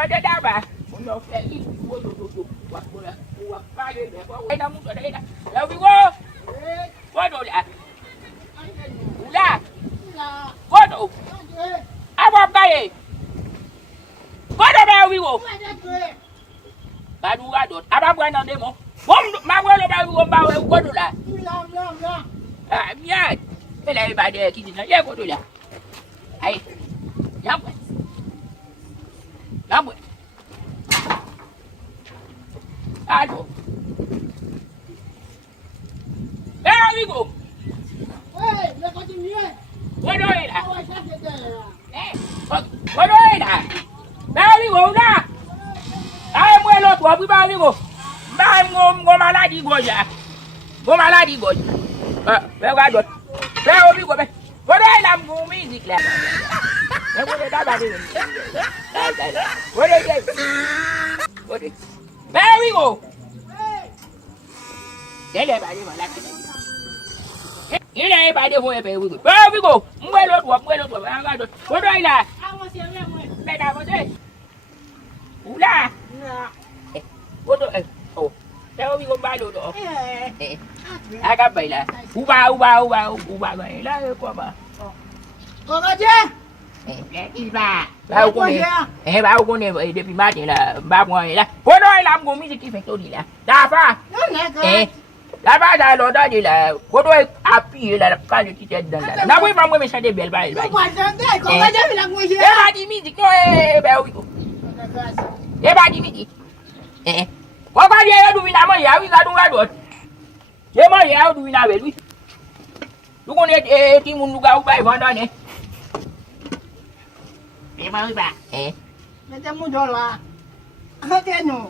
Ada apa? Untuk ini gua tutup. Buat bola. Buat kali deh. Gua namu ke đây nè. Đâu đi gua. Gua đồ đã. Udah. Gua đồ. Apa đây? Gua đồ bao đi gua. Baru adut. Apa gua nak demo? Bom ma gua lo bao gua đồ đã. À, nhá. Cái này bà đề kia nó dễ gua đồ đã. Ai. Nhắm. Nhắm. Aduh. Amigo. Waduh dah. Waduh dah. Amigo dah. Ai mua lo tua với bao amigo. Ba ngom mala đi gọi à. Ngom mala đi gọi. Béo ga được. Béo amigo bé. Waduh làm ngu mi dịch là. Béo waduh đã ba đi. Waduh đây. Waduh. Béo amigo. Để lại bà đi mà làm cái này. Cái này bà đi hồi về rồi. Bao biết cô, mua lột ăn ra rồi. Có đây là. Đây là có gì? Ú la. Có rồi. Ồ. Theo biết con ba đồ đồ. À các bạn là u ba vậy đó qua bà. Còn ở chứ? Đi bà. Bao con này vậy để bị mát vậy là ba ngoài là. Có đây làm của mình thì phải tôi đi là. Đa pha. Là ba già rồi đó gì là có đôi api là cái gì kia là nó mới mong mới sẽ đi bel bài bài cái ba đi mi gì coi bèo cái ba đi mi gì có cái gì đâu đi nào mà giáo ra đúng ra được cái mà giáo đi nào về đi lúc con này thì muốn lúc gạo bài vào đó nè cái mà ba nó chẳng muốn cho là hết tiền rồi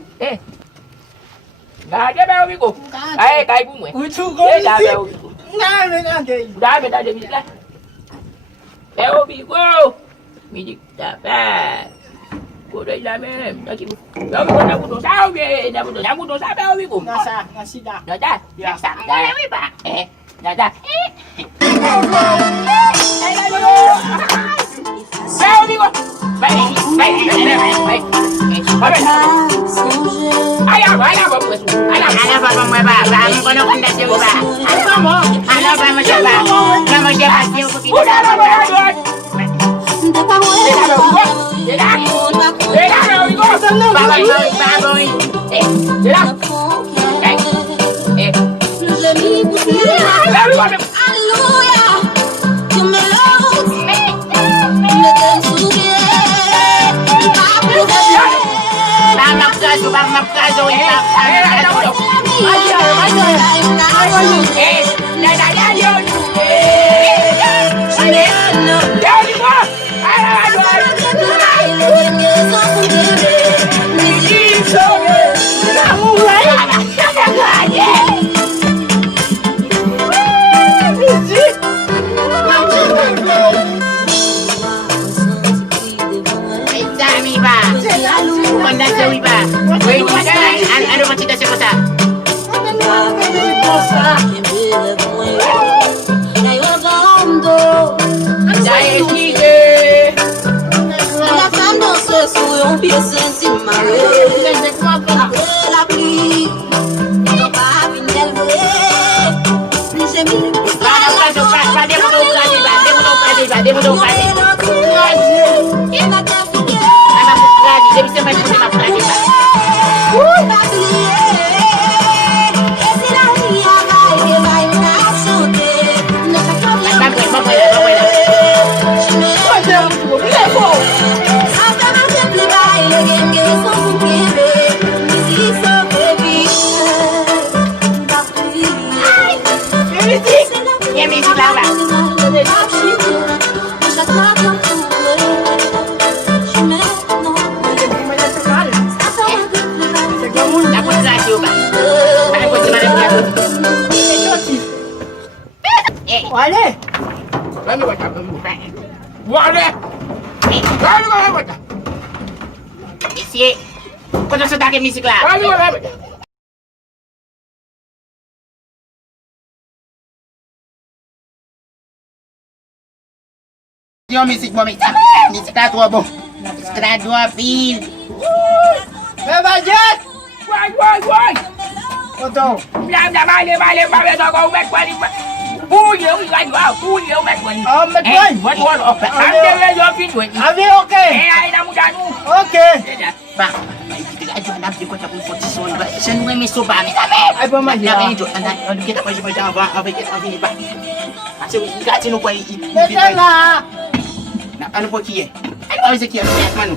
nggak ada bel biku. Kai bunga. Ucu kau ni. Nggak ada ni. Dah beda ada bisik lah. Bel biku. Bisik dapat. Kau dah hilang mem. Dah kibu. Bel biku nak bunuh sao be. Nak bunuh sao bel biku. Ngasih dah. Dah dah. Biasa. Dah ni pak. Dah dah. Bel biku. Baik. Ayah, apa mau ba? Bang, kono kan dah jauh ba. Apa mau? Anak ba macam ba? Nama dia pasti begitu. Bang nafkazo ina. Ano man kita siapa sa? La femme danse sur un pied sentimental. La pluie, non pas une élevée. J'ai mis Wale. Lalu macam tu. Wale. Lalu macam. Isi. Kau tak sedar ke musik lah. Lalu macam. Dia musik buat macam. Musik tak tua boh. Musik tak tua pil. Bajet. Quay. Foto. Làm ba lên sao con mẹ quay đi. Phu nhiều anh vào, phu nhiều mẹ quay. Mẹ quay. Vẫn luôn rồi. Anh kêu lên vô phim tuổi. Avi okay. Ai đang muốn ra nu. Okay. Ba, kita ajuan nak kita pun posisi ba. Sen we meso ba mi. Ai ba ma Ya ya. ini tu anda kita pun macam apa kita ini ba. Asyik kita sini kau ini. Betul lah. Nak anu kau kiye. Anu apa sih kiye? Mana?